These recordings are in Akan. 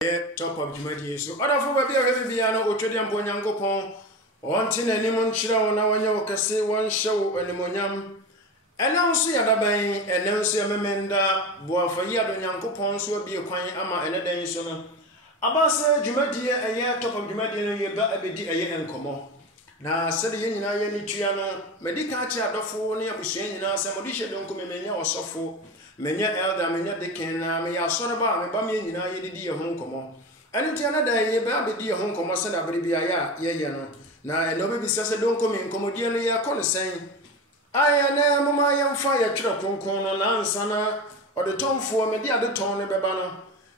Top of Jumadi. So, other for baby, Viviano, Ochodian Bonyango on tin any monchra, now when you can say one show and monium. And now see a bay, and now see a memenda, Boafaya, Yanko Pons will be a quine ama and a danger. Abasa Jumadi, a year top of Jumadi, you got a bit a year and come on. Now, said the Yen Triano, Medicacha, the phone, near Bushina, some audition don't come in or so. Menya elder, menya deacon, may I son about me, Bammy, you know, ye did your home come on. And it's another day, ye baby, dear home come on, send a baby, ye no. Now, I know baby says, don't come in, commodian, ye are calling saying, I am my young fire truck on corner, Lansana, or the tom for me, the other tone, Babana.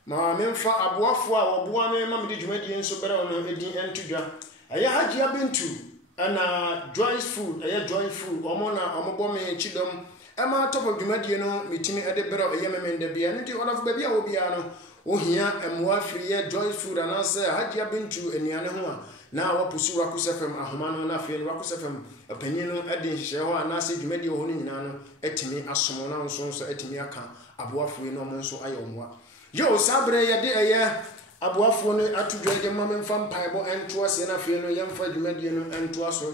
My men for a boafua, or boame, Mammy, did you make the so better on a D and to I had you been to, and dry food, I had dry food, or mona, or mobome, chidom. Emma top of Jumadiano, meeting at the better of a Yemen, the Bianity, one of baby Obiano, oh, here, and more free, joy food, and answer, had you been to any Yanahua. Now, I pursue Rakusafem, a Humano, Nafi, Rakusafem, a penino, a din shell, and I say Jumedio Honinano, etimi, a Somona, so etimiaka, a boafu, no monso, Iomwa. Yo, Sabre, ya de a year, a boafone, a to drag a moment from Pibo and to us, and a feel no young for Jumadiano and to us.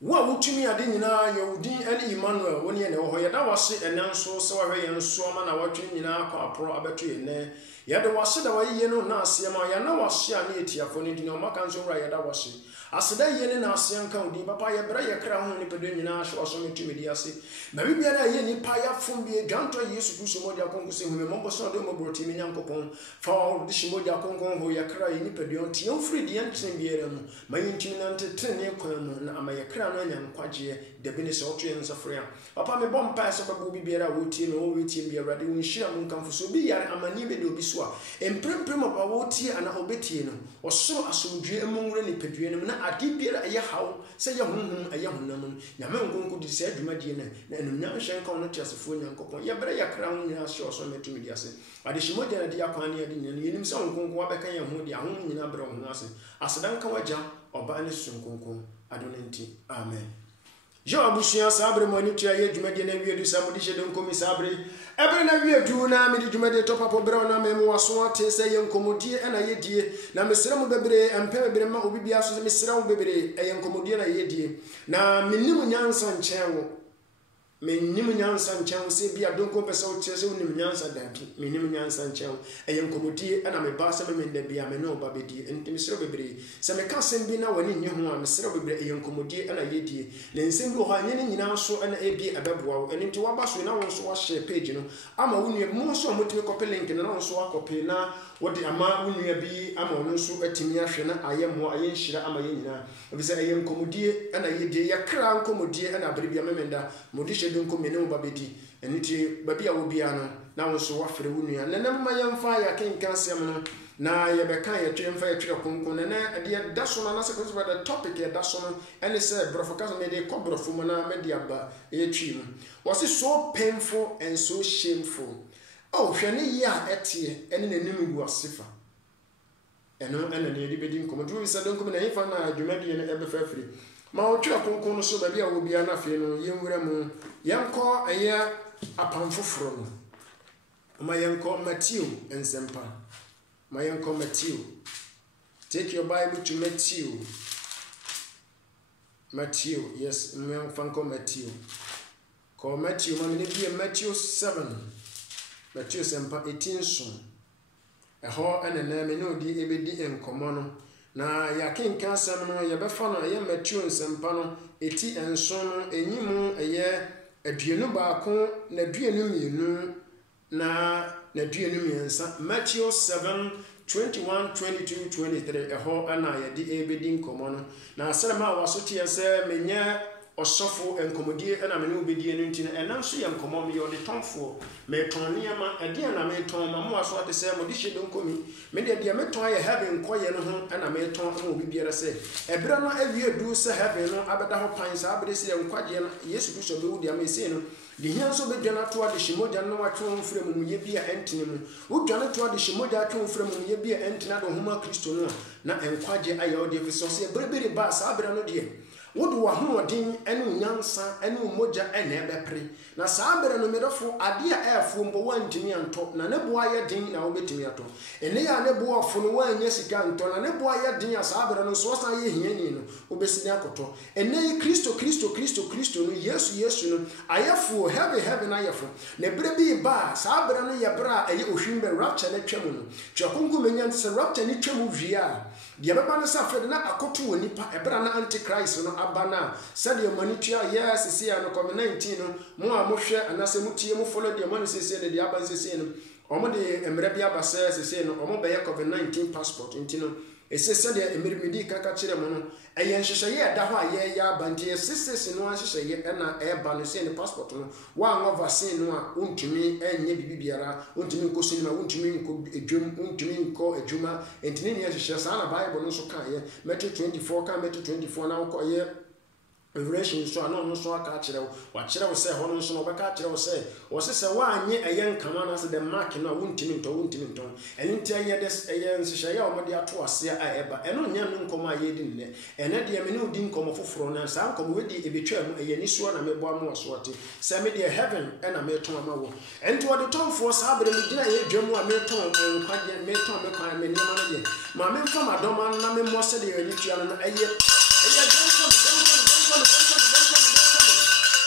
What would you mean? I didn't know you did any Emmanuel when you know where that was it and then so sorry and so man. I watching you now, pro abattoir in there. Yet there was said away, you know, now see my yana was share near here for needing your Macanzo right. That was it. I said, I yen as young county, Papa, your brother crown, Nipodin, or some intimidity. Maybe I yen paya from be a janto used to do some more conquering with Mombo Sodom or Timian Copon for the Shimodia Congo, who ya cry Nipodion, Tion free the entering Bierum, my intimidant 10 year common, and my crown and quadje, the business of trains of Freya. Upon the bomb pass of a booby beer, routine, or routine be ready when she and come for so be a manibe do biswa, and prim of a woty and a obetino, or so as some dream among Renny Pedrian. I did be a how, say your home, a young woman, Yaman could decide Jumadina, and now shank on just a full young couple. Ya braya crown in our shores on the Timidias. I did she more than a diaconia in himself, Wabaka and Moody, home in a brown nurse. As a Dankawaja or Banis Sunkunkum, I don't know. Amen. Jo abusia sabre mo ni tia ye dwumade na wie du samodi hye nkomi sabre ebe na wie du na me di dwumade top up bere na me mo waso ate se ye nkomodie na ye die na mesere mo bebre empe bebre ma obi bia so mesere mo bebre ye nkomodie na ye die na menim nyansa nchewo menim nyansa nchewo se bia donko pese o tie se unim nyansa dati menim nyansa nchewo ye nkomodie na me ba se me nda bia me no ba bedi enti mesere bebre se me ka sem bi na wani nyi ho a mesere bebre ye nkomodie na ye die na nsem bi ho anye ni nyina so na ebi abeboa enti waba so na won so wa share page no ama wonu mo so motime copy link na won so wa copy na wodi ama wonu bi ama won so atimi ahwe na ayemo aye nhira ama ye nyina obi se ye nkomodie na ye die ya kra nkomodie na abere bia memenda modi hye donko me ne mo babedi enti babia wo bia no na won so wa fere wonu ya na ma yemfa ya kenkan sem no na ye be kan ye twemfa ye twere konkon na de da so na se ko the topic ye da so no and say brofokas me de ko brofo mo na me de aba ye twi mu was it so painful and so shameful oh hwene ye a etie ene nanim gu asefa eno ene ne de bedi nkomo do se don ko na yefa na adwumade ye ebe fafiri ma o twere konkon no so ba bia wo bia na fe no ye nwura mu yanko eye apamfoforo no ma yanko Matthew ensempa Matthew. Take your Bible to Matthew. Matthew, yes, Matthew. Call Matthew, Matthew 7. Matthew 18 soon. A ho and a name no di ebedi en common. Na ya king cancer no ya befano ya Matthew and Sempano, eti en son, enimu a year, a duenu baako, na duenu mienu, na duenu miensa. Matthew 7. 21, 22, 23. A ho ana ya di ebedi nkomono. Na asema wasote ya se menya osofo enkomodie na me no obedie no ntina enanso ya nkomo me yo de tonfo me ton niama ade na me ton ma mo aso ate se mo di hye donkomi me de me ton ya heaven koye no ho na me ton mo obi biara se ebra no awie du se heaven no abeda ho pan sa abede se nkwaje na Yesu Kristo be wudi ama se no de hianso be dwana to ade hyemoja no watwe mfre mu ye bia entine mu wudwana to ade hyemoja atwe mfre mu ye bia entina do homa Kristo no na nkwaje aye ode fi so se berebere ba sa abra no de Would Wahudin and Yansa and Moja and Ebepre. Na Saber no Medofo, Adia air from one Jimmy and Top, Naneboya Ding now betimiato. And they are Nebo from one Yesicanton, and Neboya Ding as Saber and Swasa Yen, Obesinacoto. And nay Christo, yes, you know, I have for heavy I have for. Nebrebi bar, Saber and Yabra, a Yoshimbe rapture and Chemun. Chakungu Menyan Serapta and Chemu Via. The Abana suffered not a cotu nipa, a brana antichrist, no abana, said your manitia, yes, see, and COVID-19, more moshe, and as a mutium followed the money, said the Aban saying, Omode and Rebia says, saying, Omobe COVID-19 passport, in Tino. It says, a mirmidi cacachiremono, a yansha, Daha, ya, banty, sisters in one shay, and a air banner, the passport, one of us saying, untimi, and Yabi Biara, untimi cosima, untimi, a jum, untimi, call a juma, and Tinia Shasana Bible, no so can, Metro 24, can Metro 24 now, call ye. Revelation so no so aka kire wa kire wo se hono so no beka kire wo se wo se wa anye ayen kama na se the mark na wontimi nton enti aye des ayen nhye ya omode ato ase a eba eno nya no nkomo aye di nne ene de me ne odi nkomo foforo na sa nkomo wedi ebetwa mu aye ni so na mebo amu so ote se me de heaven ena me ton ama wo enti wo de ton fo sa abere me gina ye dwamu a me ton nkwaje me ton me kwan me nyama no de ma me mfa madoma na me mo se de ani tua no aye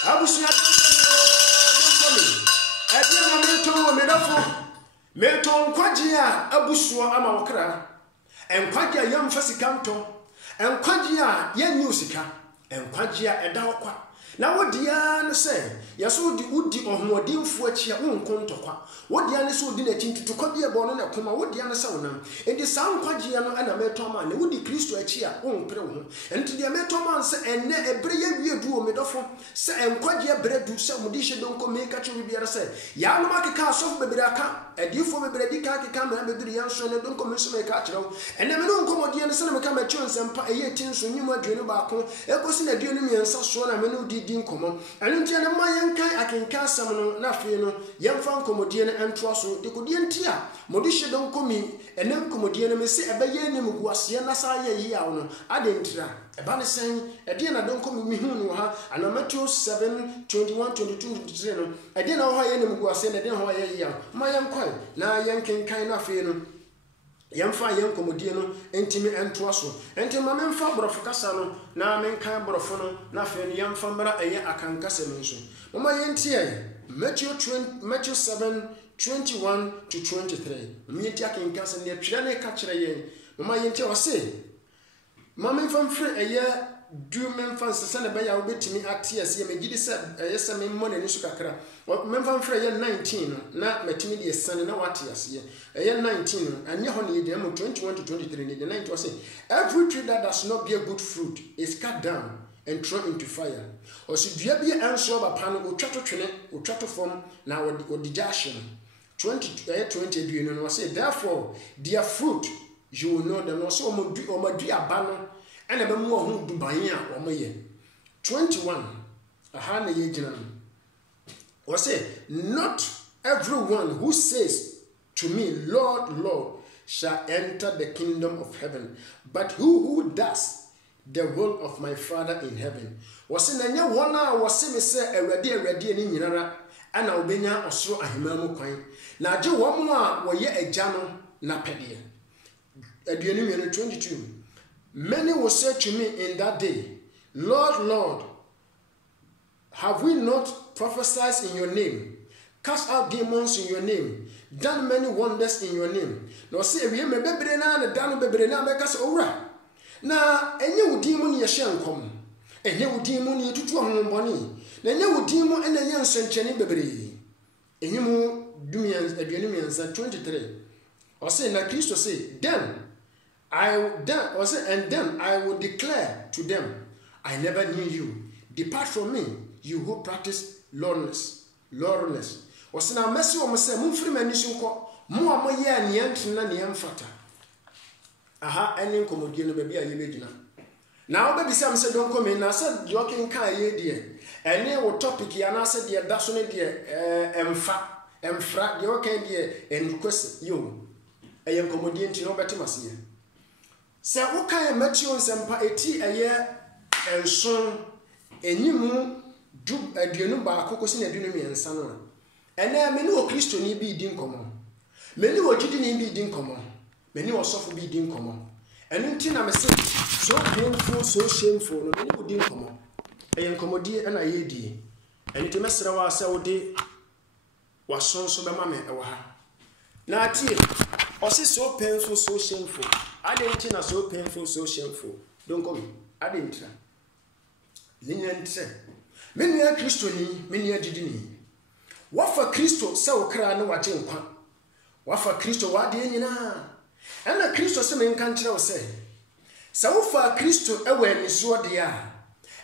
Abusia don't come. Adiana meto medafo. Meto nkwagye abusua ama wokra. Enkwagye yamfa sikanto. Enkwagye ya newsika. Enkwagye eda okwa. Na wodia no se yaso udi ohomodinfo achi a wonkontokwa. Wodia ne so udi na tintutukwa bia bo no na koma wodia no se wonam. Enti san kwagye no ana meto ma na wodi Kristo achi a wonpre wo ho. Enti de meto ma se enne ebre ya wiedu o medofo se enkwagye bredu se mudi hye donko meka che bibia se ya no makeka asof bebre aka edifo bebre di ka keka ma bedri yanso ne donko meso meka akyerɛw enne me no nkomodie no se na meka ma kyonsempa eye tinso nyimu aduonu baako ekosi na aduonu miensa so na me no di nkomo anu ntia ne ma yenkan akenka asam no na fe no yemfa nkomodie no entro so de kodie ntia modi hye donko mi enne nkomodie no me se ebeye ne muguase na sa ye yi awo no adentira eba ne sen ede na donko mi hu no ha ana Matthew 7:21-22 no ede na ho ye ne muguase na ede ho ye yi awo ma yenkwai na yenkenkan na fe no yemfa yenkomodie no entimi entro so enti ma memfa borofo kasa no na menkan borofo no na fe no yemfa mara eye akankasa menso mama yentie Matthew 7:21-23 mienti akankasa ne twira ne ka kire yen mama yentie o se mama memfa mfre eye du memfa nsese ne baya obetimi atiase me gidi se eye se memmo ne nisu kakra memfa mfre eye 19 na metimi de sane na watiase eye 19 anye ho ne yede mo 21-23 ne 19 was say every tree that does not bear good fruit is cut down and thrown into fire or si dua bi enso ba pa no otwato twene otwato fom na odigashe 20 aduenu no was say therefore their fruit you will know them no so omadu abano and ebe mu ohun duban a omoye 21 aha na ye gina o say not everyone who says to me Lord Lord shall enter the kingdom of heaven but who does the will of my Father in heaven o say na nya wona wo se me se awrade ni nyinara ana obenya osoro ahemamu kwan na age wo mo a wo ye agya no na pede aduani 22 many will say to me in that day, Lord, Lord, have we not prophesied in your name, cast out demons in your name, done many wonders in your name? No say we me bebre na dano bebre na meka se owra. Na enye wo demon ye hye nkom. Enye wo demon ye tutu homboni. Na enye wo demon ena ye nsenkyene bebre. Enye mu dumian aduani miensa 23. O say na Christo say, then I will declare to them, I never knew you. Depart from me, you who practice lawlessness. O say na mercy o say mumfiri manisu nko mo a mo ye aniantin na ne mfata. Aha eni nkomodie no baby aye begina. Na oba bisa am say don come na say joking kan ye die. Ene wo topic ya na say de da so ne de emfra de o kan de enkwese yo. Eye nkomodie nti no betemase ye. Se uka Matthew nsempa eti eye enso enimu aduonu ba kokosi na aduonu miensa no ena me ni o Kristo ni bi di nkomo me ni o jidi ni bi di nkomo me ni o sofo bi di nkomo enu nti na me se so painful so shameful no me ni o di nkomo eye nkomodi na ye di enu te mesra wa se wo de wasonso be ma me e wa ha na atie o se so painful so shameful ade na so painful so shameful don't come ade ntra Linyente. Many a Christoni, many a Didini. What for Christo, so cry no watching qua. What for Christo, what do you know? And a Christo semen country say. So for Christo away, Miss Wadia.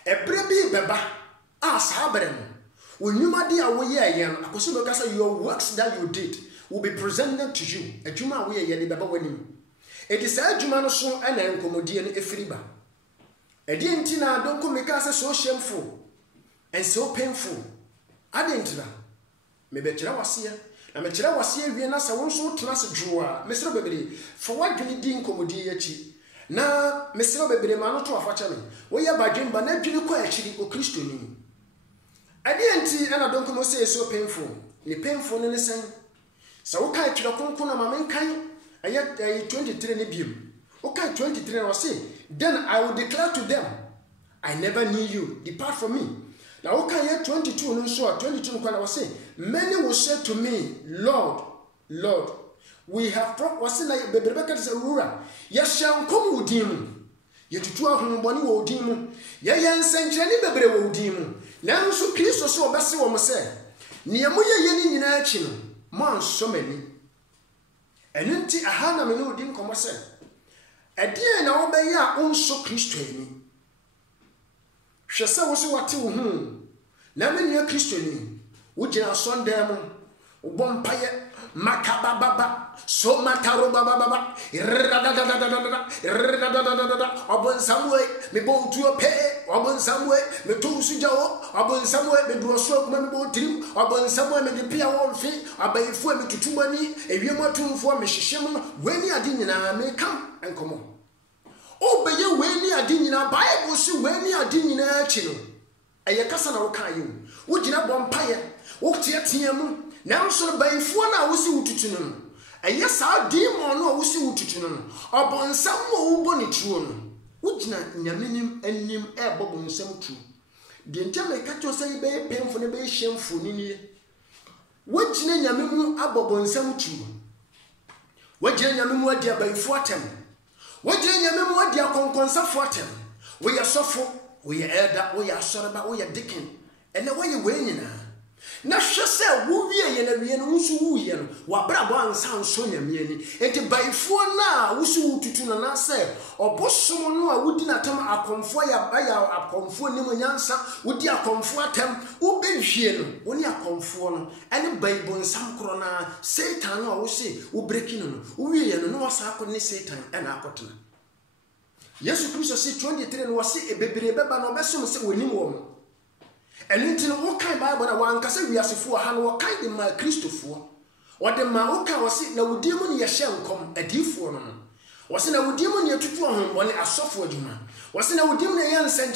A baby baba, as Haberem. When you, my dear, we are young, I consider your works that you did will be presented to you. A Juma we are baba winning. It is a Jumano so and an commodian efriba. A dientina don't come make us so shameful and so painful. I didn't know. Maybe Chira was here. And Chira was here, we are not so trust drawer, Mr. Baby, for what you need commodity. Now, Mr. Baby, man, to a fatcher. We are by Jim, but not you actually or Christian. I didn't and I don't come say so painful. Ni painful in the same. So, okay, to the Concuna, my mankind, and yet 23 nibium. Okay, 23 was say. Then I will declare to them, I never knew you. Depart from me. Now, okay, 22 no so 22 when I was saying, many will say to me, Lord, Lord, we have was like Rebecca is a ruler. Yes, shall come with him. Yet to 12 money will demon. Yea, Saint Jenny Bebre will demon. Now, so Christ so best woman say, Niamuya yen in action, man so many. And until a hana me no dim come say. A dear na obey ya unso Christiani. Shasa was what you na many a Christiani. Would you Sunday Bompire Macababa so Mataro Baba Obon some way, me bone to a pay, Obon some way, me to Sujao, Obon some way, me do a stroke, me bone team, Obon some way, me pay one fee, obey for me to 2 money, a year more 2 for me shimon, when you are dinner, I may come and come on. Oh, but you when you are dinner, Bible see when you are dinner, chino. A yakasana will carry you. Would you not bompire? Walk to your team. Now, so by 4 hours, you to know. And yes, our demon no will see what to know. Upon some more bonnet true. Would not Yaminim and Nim air bob on some true. The entire catcher say, bay pain for the bay shameful in ye. What Jen Yamimu abob on some true. What Jen Yamimu dear by 4 tem. What Jen Yamimu dear conconsa 4 tem. We are so we are elder, we are sorry, but we are dicking. And the way you win now. Na hwese wo wie ye na wie no nso wo ye no wa brabo ansa nso nya miani enti baifo na wo su wututu na na se obosom no a wudi na tam akomfo ya baya akomfo ni munyansa wudi akomfo atam wo behwie no woni akomfo no ene baibo nsam kro na satan no wo se wo breki no wo wie ye no no wasa akọ ni satan ena akotena Yesu Kristo se 23 no wase ebebrebe ba no obesom se woni wo no and until what kind Bible that one can say we are for hand what kind of my Christopher or the Maoka was it now demon ya shall come a deep for was in a demon ya to him when a software juma was in a demon yan sent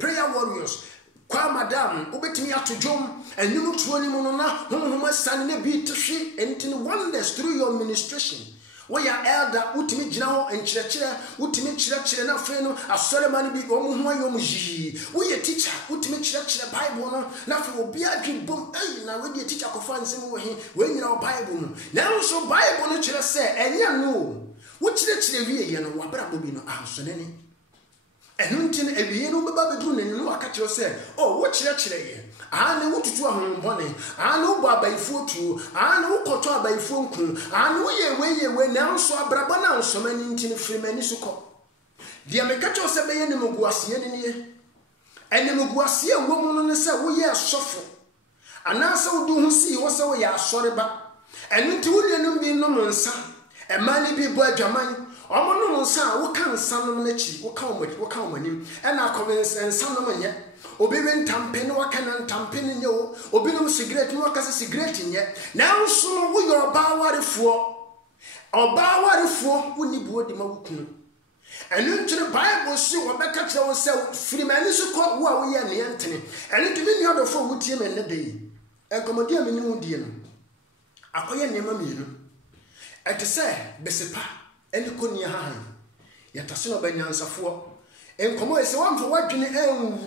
prayer warriors qua madam obet me to jom and you look 20 monona whom must stand in a beat to she and in wonders through your ministration. We are elder, ultimate general and church, ultimate church, and a friend, a ceremony be omuji. We a teacher, ultimate church, the Bible, nothing will be a dream boom. Now, when you teacher can find some way when you know Bible. Now, so Bible, nature say, and you know, which church you know, what Brabino house and any. And until a year no Babadun and no catch yourself. Oh, what church they I know what to do on bonnet. I know by 42. I know Cotta by Funku. I know ye now so Brabana so many in free many suko. The Americanos say any Muguasian in ye. And the Muguasian woman on the side we are suffer. And now so do see what's away are sorry but. And into you be no monsa. And many people are German. Omo no san wo kan sanom na chi wo kan manim and na comments and sanom nya obi wen tampe no waka na tampe ne yo obi no cigarette no waka cigarette nya na nso wo yo ba warefo woni buo di ma wukunu And into the Bible, so Rebecca tells us, Freeman is a court war, we are the Anthony, and it many other four with him in the day. And come again, Minu Dian. Akoya Nemamino. At the say, Bessipa, and the Kunya Han. Yet a son of Banyansa for. And come as one for watching the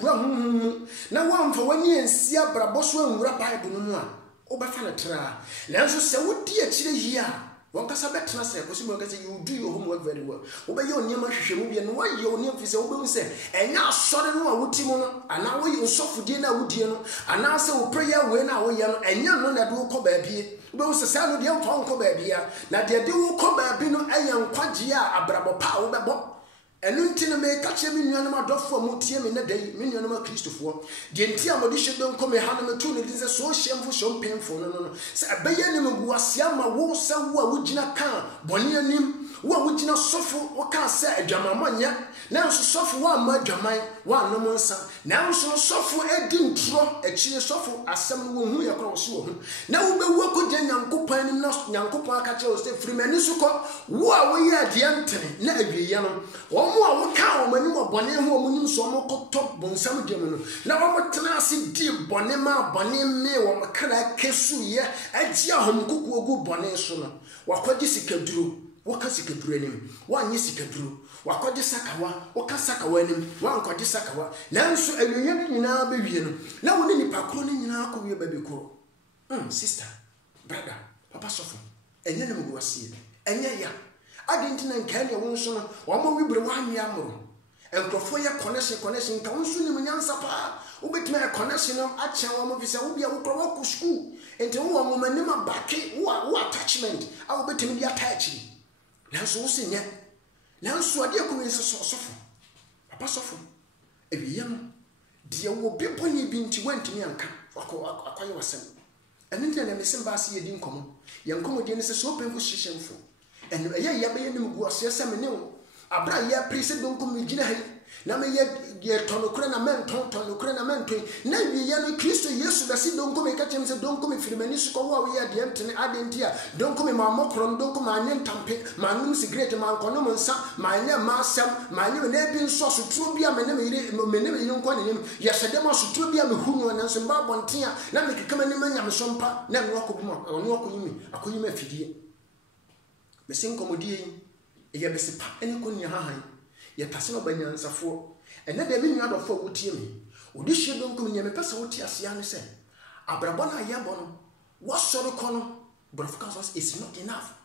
rum. Now one for 1 year and see a Braboswell and Rapai Bunua. Oberfanatra. Lanzo say, what dear chili here? One Casabetna said, you do your homework very well. Obey your name, and why your name is open say, and now suddenly I would Timon, and now you soft dinner would you know, and now so prayer when I was young, and young none that will come baby. But was the sound of the young tongue baby. Now they do come baby, no, I am Quagia, a bravo power. And until may catch him in your dog for Mutium in a day, Minima Christopher. The entire audition don't come a hand to it is a so shameful, so painful. No. Say a bayanim was Yama, Wosa, what would you not come? Bonianim, what would you not suffer? What can't say a Jamamania? Now so suffer one my Jamai, one no more son. Now so suffer a dim draw, a cheer suffer as some who are across you. Now we work with Yanko and Yanko Catcher, say Freemanisuko, who are we at the Anthony, Neviano. Mo account when you were bonnet home so much top bon some German. Now I'm a tenacity deep bonema, bonnet me or Macana Kessu ye, and Jahom cook will go bonnet sooner. What could this drew? What can sick drew him? One yesica drew. What could this Sakawa? What can Sakawa him? One could this Sakawa. Now so a young in our baby. Now when any paconi in our career baby crow. Sister, brother, Papa Sofa, and then we see it. And yeah. I didn't know Kenya won't soon, or more we bring 1 year more. And for your connection, council in Yansapa, who bet me a connection of action, one of his will be a Woko school, and to one woman in my back, what attachment, I will bet him be attached. Now so sing yet. Now so I dear come in so suffer. Papa suffer. If young, dear will be when you been to went to me and come, acquire yourself. And then I miss him by see a dim common. Young comedian is a so painful shameful. And a yabayam was yes, I know. A bright year priest don't come with Gina. Now may yet Tonocrana man, Tonocrana man, now be young Christo, yes, the sea don't come and catch him, don't come if you manage to go away at the empty Adentia, don't come in my mocron, don't come my name tampe, my name is a great man, Conomonsa, my name Marsam, my name Nebin sauce, Trubia, my name, you don't call him. Yes, I demonstrate Trubia, who and Zimbabwe, Tia, now make a command in my Sompa, never walk of more, or walk with me, I call you my fiddy. The same comedy, a yabesipa, any conia high, yet Tassino Banyansa for, and let the meaning out of 4 would hear me. Would this ship don't come near me, Passa what Yasian said? Abrabona Yabono, what sort of corner, but of course it's not enough.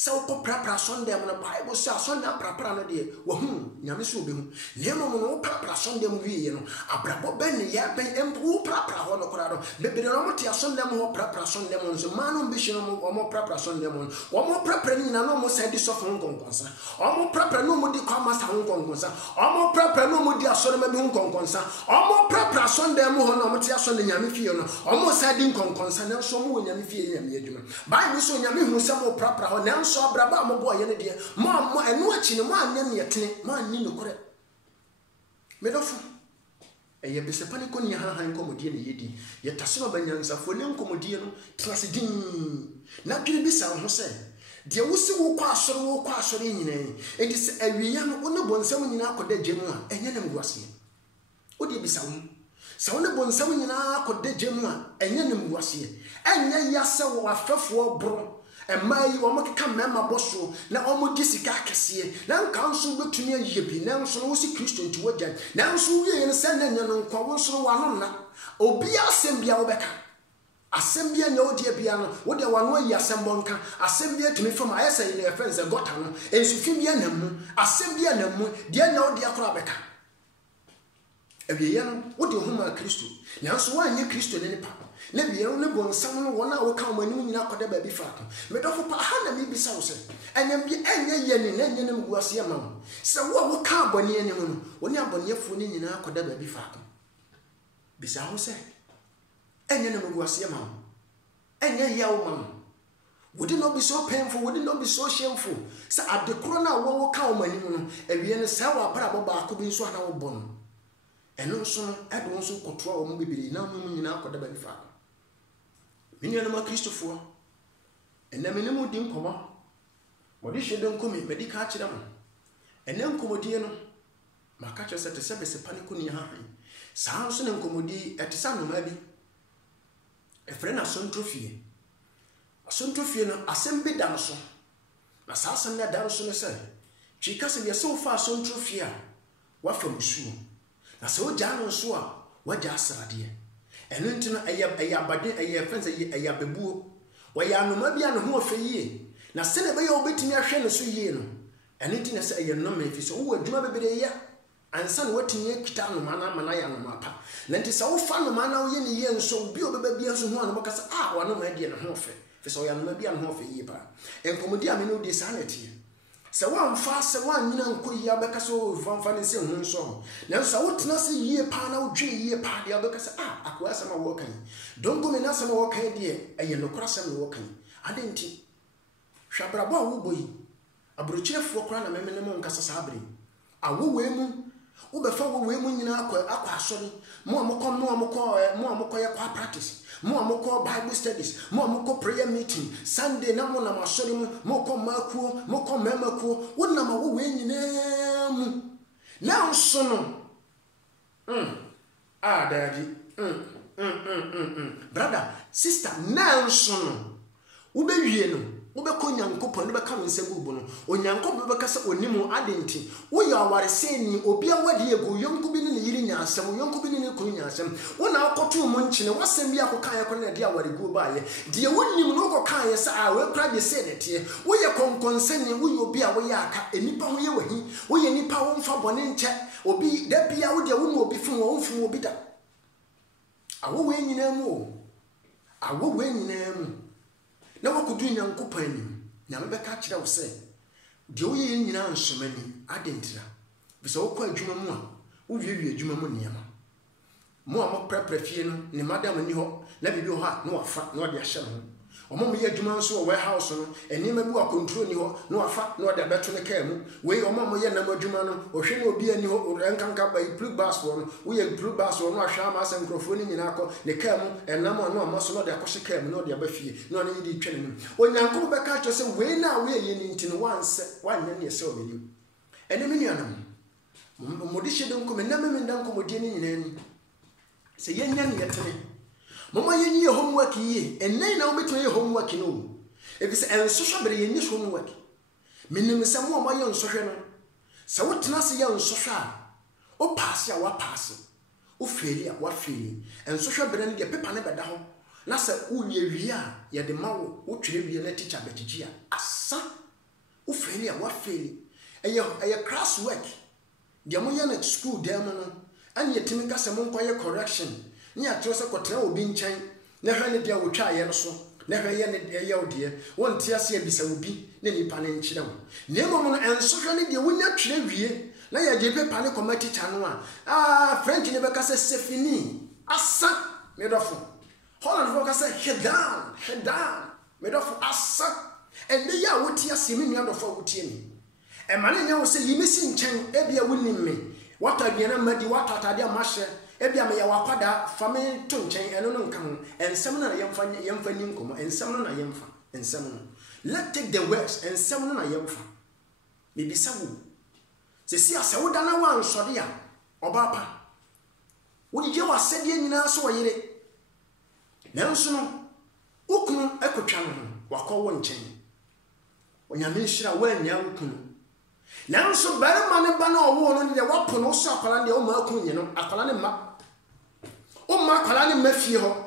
So, Papa Sunday on the Bible says, Sunday Prapana dear, whom Yamisubi, Nemo Papa Sunday movie, Abrabo Ben, Yabe, and Poo Papa Honocrado, Baby Romatia Sunday more Papa Sunday on the man ambition or more Papa Sunday on, or more preparing and almost said this of Hong Kong concern, or more prepare no more commerce Hong Kong concern, or more prepare no more dear son of Hong Kong concern, or more Papa Sunday more Nomatia Sunday Yamifiano, almost said in concern, and so more Yamifian. By this one, Yami who some more Papa now. So braba mo boy ene de mo enu achi ne mo anya ne yetene mo anni no kore medofo eye besepane ko ne han komodie ne yedi yetase no banyansafo ne komodie no trase din na dwene bisa ho se de wosi wo kwa asoro nyine enti se awiya no wo ne bonsam nyina akoda gemu a enye ne mguase wo de bisa wo se wo ne bonsam nyina akoda gemu a enye ne mguase enye yase wo afefo bro Emai wamaka mema boso na omo disika kese na nka nso betumi ayebi na nso wo si Kristo nti wajan na nso wie ne se na nya no nkwa wo nso wano na obi asembia wo beka asembia nya odi bia no wo de wano ayi asembo nka asembia tumi fam ayesa ile efense gota no ensufi bia na mu asembia na mu de nya odi akora beka ewie no wo de homa Kristo na nso wa anya Kristo ne pa na bia no bonsam no wona wo ka manim nyina akoda ba bi faako medofo pa ha na mi bisa wo se enyam bi enye ye ni na enye nam guase ya ma se wo ka abone enyam no woni abone afo ni nyina akoda ba bi faako bisa wo se enye nam guase ya ma enye ya wo ma would not be so painful, would not be so shameful. So at the corner wo ka manim no ewie ne sa wa para ba ko bi so na wo bon eno so edo so kotoa wo mo bibiri na mo nyina akoda ba bi faako Miniana ma Christopher, and the minimum dim comma. What is she don't come in medical chidam? ene nkomodie no maka che se te se bese paniko ni ha han saa so ne nkomodi etisa no ma bi efre na sontrofie asontrofie no asembe da no so na saa asem na da no so ne se twika se ye so fa asontrofie a wa fa musuo na se o ja no so a wa ja asrade eno ntino eya abade eya fense eya bebuo wa ya no ma bia no ho ofe yie na se ne be ye obetimi ahwe no so yie no eno ntino se eya no ma fi so wo adwuma bebere ya ansa no watimi akita no mana ya no mapa na nti se wo fa no mana wo ye ne ye nso bi obeba bia so ho an bo kasa wa no ma die no ho ofe fi so ya no ma bia no ho ofe yie pa enkomodi amene odi sanity se wan fa se wan nyina nkoyi abeka so fanfa ne se hu so na so wotena se yie pa na wodwe yie pa de abeka se akwa asema wo kan don go me na asema wo kan de eye nokora asema wo kan adenti hwabrabo a wo boyi abrochirefo kora na memene mo nkasa sabre awo wemu wo befa wo wemu nyina akwa asori mo amokọ ya kwa practice mo amokọ Bible studies mo amokọ prayer meeting Sunday na mo na masori mo ko makuo mo ko memakuo wo na ma wo we nyina mu na nso no daddy brother sister na nso no wo be wie no wo be ko nyankopon ne be ka nsem ubu no onyankopon be ka se onimu adenti wo ya aware seni obi awade ego yonku bi ne yiri nyasem yonku bi ne kunu nyasem wo na akoto mo nchine wasem bi akokan ye ko na de aware go ba ye de wonim no ko kan ye sa we kra de se de te wo ye konkonsen wo ye obi a wo ya aka enipa ho ye wahi wo ye nipa wo mfa bone nche obi da bia wo de wo mu obi fun wo mfu obi da awo we nyina mu na wakudu nyankopon anim nyame beka kire wo se de wo ye nyina nsomani adentira bisa wo kwa adwuma mu a wo wie adwuma mu niam mo a mo prepare no ne madam ni ho na bibi ho a no wafa no de ahye no omo ye adwuma nso wo warehouse no enima bi wa control ni ho no wafa no de beto ne ka mu we omo ye nam adwuma no ohwe na obi ani ho enkanka ba blue bus wo no wo ye blue bus wo no ahwa ma asem mikrofoni nyina akọ ne ka mu enam no amaso no de akọhye ka mu no de abafie no ne di twene mu onyanko be ka cho se we na we ye ni ntino wanse wanya ne se obeni enemi ni anam mo di hye donko me na me ndanko mo di ni nyina ni se yenya ne yetene mama yenyi ye homework yi enai na obeto ye homework no ebise ensohwe bere yenyi homework minim se mo ma ye nsohwe no se wotena se ye nsohwe a o pass ya wa pass o fail a wa fail ensohwe bere ne de paper ne beda ho na se unye wi a ye de ma wo twere wi na teacher betiji a asa o fail a wa fail eye class work de mo ye na school dem no an ye timi ka se mo nkoye correction ni atro se kotra obi nchan na hwa ne dia wo twa ye no so na hwa ye ne ye odie won tie ase abisa obi ne nipa ne nkyere wo na emom no enso hwa ne dia wonya twere wie na ya je pepa ne committee cha no a French ne be ka se sefini asa me dofo Holland fo ka se head down me dofo asa ende ya wo tie ase me nua dofo wo tie ni e ma ne nya wo se yimesi nkyɛn ebia wonim me wata biana madi wata atade amahye ebia me ya wakwada fame to nkyɛn eno no nka ho ensem na yemfa ni nkomo ensem no na yemfa ensem no let take the words ensem no na yemfa me bisa wo se si ase wo dana wa nsode a obapa wo di je wa sede nyina so wo yire nanso no ukunu ekotwa no wakɔ wo nkyɛn onyame nhira wa anya ukunu nanso barima ne ba na owo no de wapo no so akwala de o ma akunye no akwala ne ma o ma akwala ne mafie ho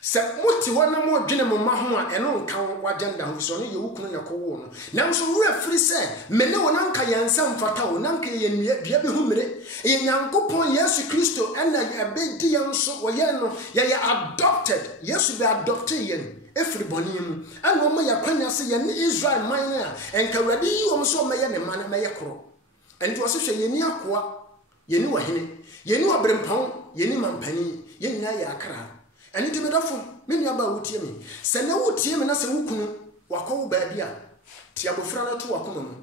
se muti wona mo dwene mo ma ho a eno nka wa agenda ho so no ye wukunu ne kowo no nanso wo afiri se me ne wona nka yansa mfata wo nanka ye dua be hu mere ye nyankopon Yesu Kristo ena abedi yanso wo ye no ye adopted Yesu be adopted yen efri bonium and wo ya kwanya se ye ne Israel man a enka wrade yi wo so meye ne man meye koro enti wo so hwe ye ni akoa ye ni wahene ye ni obrempon ye ni mampani ye nya ya akra enti me dofo me nua ba wotie me se na wotie me na se wukunu wakowo baadi a ti abofra na to wakoma mu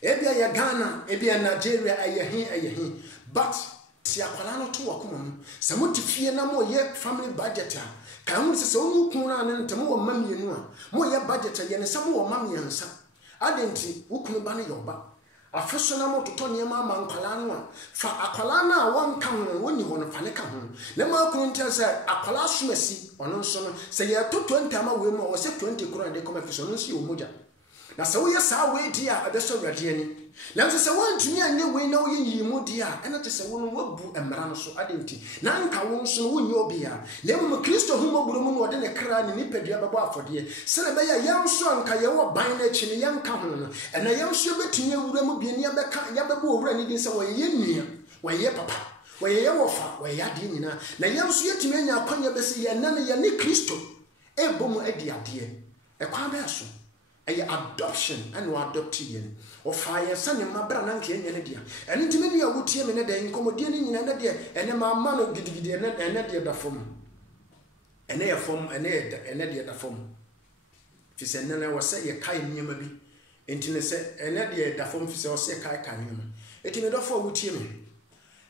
ebia ya Ghana ebia Nigeria ayehin but ti akwala no to wakoma mu se motifie na mo ye family budget a ka hu se onu kunra ne ntemo wo mamienu a mo ye budget ye ne samo wo mamiensa adenti wukunu ba ne yoba afeso na mototo niema ma nkwala no fa akwala na wanka ho woni ho no fa ne ka ho na ma kunu ntia se akwala somasi ono nso no se ye to 20 ama we mu o se 20 kuro de come afeso no nso ye omoja na se wo ye sa we di a abeso wrade ani na se wantumi anye we na wo ye yimu di a ena te se wo no wabu emra no so adenti na nka wo nso no wonye obi a na mu Kristo hu moburo mu no ode ne kra ne nipadua bebo afode se na be ya yanso anka ye wo ban na chi ne yanka ho no ena yanso betunye wura mu bi ne ya beka ya bebo wura ne din se wo ye nua wo ye papa wo ye wofa wo ye ade nyina na yanso yetumi anya akwanya be se ye na ne ye ne Kristo ebomu adi ade e kwa be so a adoption and no adoption or fire son in my brother and dia and intimate you would hear me and commodity in another day and my man of giddy and another form and air form and another form. If you said, I was say a kind near maybe into say another form for say kai can it in a for would hear me.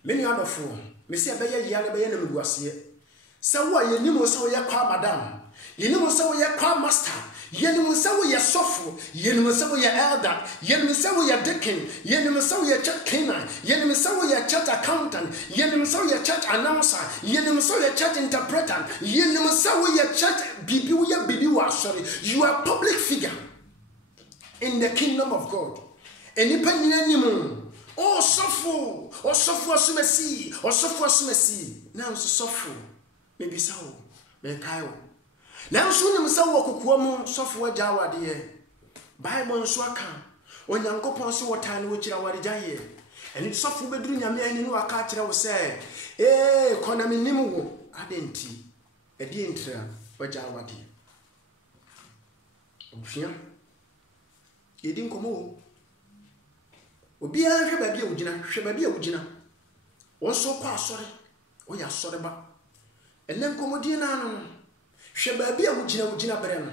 Many other form, Mr. Bayer Yalla Bayan was here. So why you knew so your car, madam? You know so your car master. Yenim sawo ye sofo yenim sawo ye elder yenim sawo ye deacon yenim sawo ye church cleaner yenim sawo ye church accountant yenim sawo ye church announcer yenim sawo ye church interpreter yenim sawo ye church bibi wa sorry you are a public figure in the kingdom of God enipa nyina nimu oh sofo asumesi na sofo maybe sawo me kayo now soon himself walk with software jawade Bible nso aka onyankopon so wotane wo kira ware jaye eni sofu beduru nyame ani no aka kira wo se kona menim wo adenti edi entra wajawade obufia edi nkomo obi a hwe ba bia wugina wonso kwa asore wo ya asore ba enen nkomodi na no hwe bia wugina bere no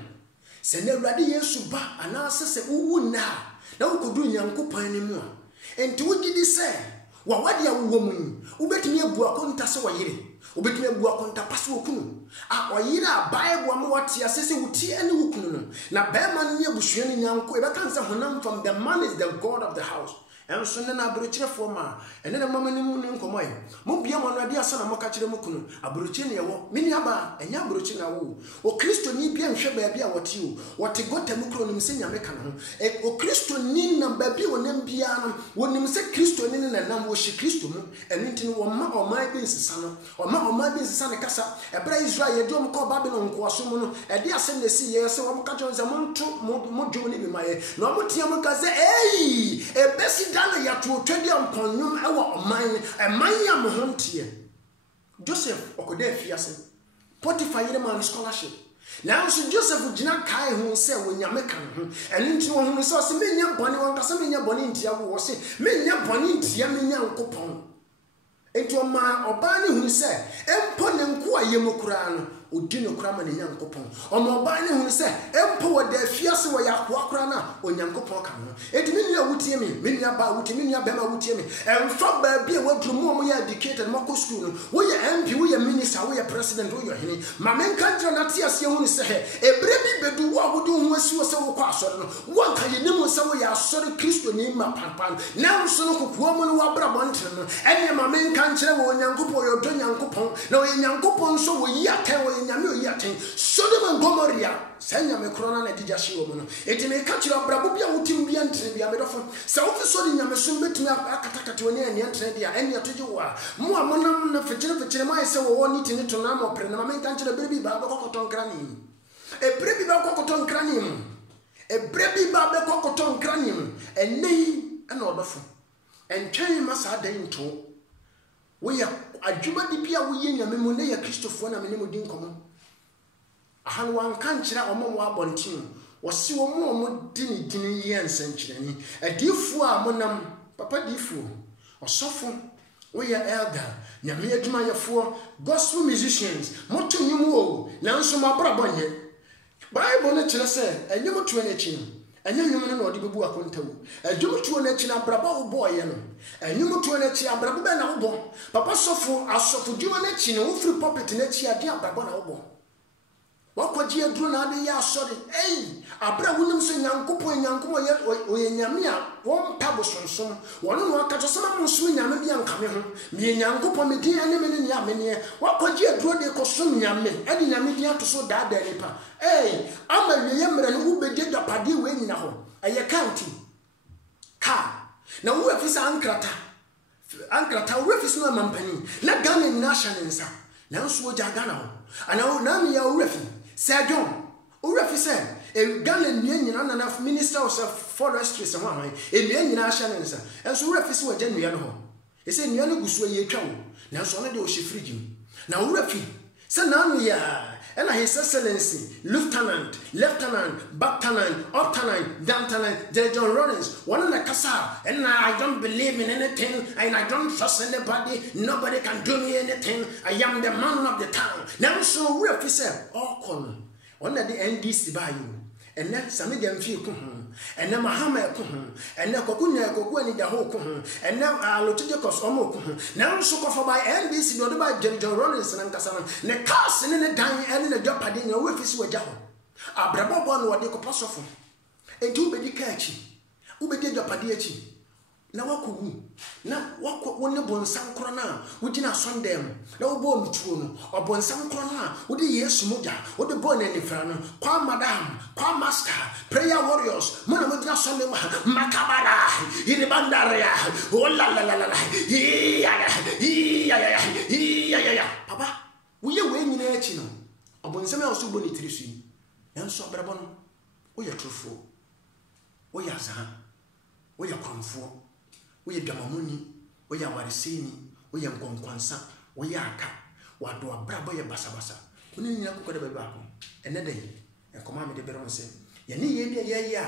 se na Awurade Yesu ba anase se wuwu na wo kodu Nyankopon ni mu a enti wugidi se wa wade a wo mu ubetumi abu akonta se wayire ubetumi abu akonta pase okunu a oyire a Bible am wate asese wuti ani wukunu no na be man ni abusua ni Nyanko e be kan se honam from the man is the God of the house and so na abrochire forma ene na mama ni mu ni nkomo ye mo bia mo no ade asa na mo ka kire mo kunu abrochire ne yewo meni aba enya abrochire na wo o Kristo ni bia nhwe ba bia wote o wote gota mu kro no mse nyame kan ho o Kristo ni na ba bia wonam bia no wonim se Kristo ni na nam wo shi Kristo mu ene ntini wo ma o ma bi nsisa no o ma bi nsisa ne kasa ebra Israel ye dom ko Babylon ko aso mu no ade asem na si ye se wo ka kire se mo nto mo dwo ni bi maye no mo tia mo ka se ebesi dana ya to twedi amponnum ewo oman ya mo hontie Joseph okoda afiase Potiphar yire man scholarship now so Joseph gina kai hu se wonyame kan ho ene nti wo hu se o se menya bone won kasa menya bone ntia wo se menya bone ntia menya nkopon enti o ma oba ne hu se empo ne nko ayemokura no odi no kura ma ne Nyankopon o ma oba ne hu se empo wo da afiase wo ya koakura na Onyankopon kan no enti menya wutie me menya ba wutie menya ba ma wutie me emfa ba bia wadru mu mo ya educated mako school no wo ya MP wo ya minister wo ya president wo ya hene ma men kantra na tie ase hu ne se ebre bi bedu wo awodu hu asi wo se wo kwa asore no wo ka ye nemu se wo ya asore Kristo ni ma pampan na nso no kokuo mo no wa bra bontre no ene ma men kantra wo Onyankopon yo do Nyankopon na wo Nyankopon so wo yi aten wo nyame o yi aten Sodom and Gomorrah senya me krona na digya hye wo mo no enti me ka kira brabo bia wotim bia ntre bia me dofo se wo fi so di nyame so metumi akatakata woni ene ntre bia ene atoje wo a mo amonam na fekire ma ese wo woni tini to na mo pre na ma me ka kira bebi ba kokoton krani ebrebi ba kokoton krani mu ebrebi ba be kokoton krani mu enei ana odofo entwen ma sa dan nto wo ya adwuma di bia wo ye nyame mu ne ya Kristofo na me ne mu di nkomo ahan wan kan kira omo mo abontin wo si wo mo di ni dini ye nsankyerani adifo a monam papa difo osofo wo ya elder nyame adwuma yefo gospel musicians moto nyumu o nanso mabra bonye Bible no kire se enyum to na chi anya nyum no odi bebu akonta wo adwum to na chi na braba wo boye no enyum to na chi abraba be na wo bo papa sofo asofo dwuma na chi no wo free puppet na chi ade abraba na wo bo wakwaji aduro na ade ya asori abra wonim so nyankopon oye nyame a won tabo sonson wono no aka to sama monso nyame bia nkame ho me nyankopon me din ane me ne ya me ne wakwaji aduro de ko so nyame ade nyame din ato so daada nipa ama wiye mra no ubedi dapade we nyina ho aye county ka na wo afisa ankrata wo afisa no mampani na Ghana nyina hya ne nsa na nso oja Ghana ho ana na me ya wo afi Sir John Urafi said, a Ghana Union and a minister of forestry someone, a Union Shannon, and so Urafi was genuine home. He said, Niano Guswa ye cow, now so I do she free him. Now Urafi, Sanamia, and His Excellency, Lieutenant, Backtenant, Uptenant, Downtenant, John Rollins, one in the Casa, and I don't believe in anything, and I don't trust anybody, nobody can do me anything. I am the man of the town. Now so Urafi said, oh, Colonel. One of the NDC by you, and then some of them feel and then Mahama and now Kokuna Kokuni the whole and now our Lotikos Omo. Now so for by NDC, not by John Rollins and Cassaman, the cast and the dying and the job padding your workers were down. A bravo one what they could pass off. And two baby catchy. Ube did your padiachi. Na wakugu na wako wone bonsam krona wugina sondem na wo bo mtuo no bonsam krona wodi Yesu moja wodi bo na nifra no kwa madam kwa master prayer warriors mona modina sondem makabara iri bandaria wala la la la ya papa wo ye we nyina achi no bonsam ya so bo ni tirisu enso brabo no wo ye trofo wo ya za wo ye kwamfo we damamuni we ya warisini we ya ngonkwansa we ya aka wado abrabo ye basabasa kuni nyina kokode bebe ako ene dey e koma me de bere onse ye ne ye bia ye ya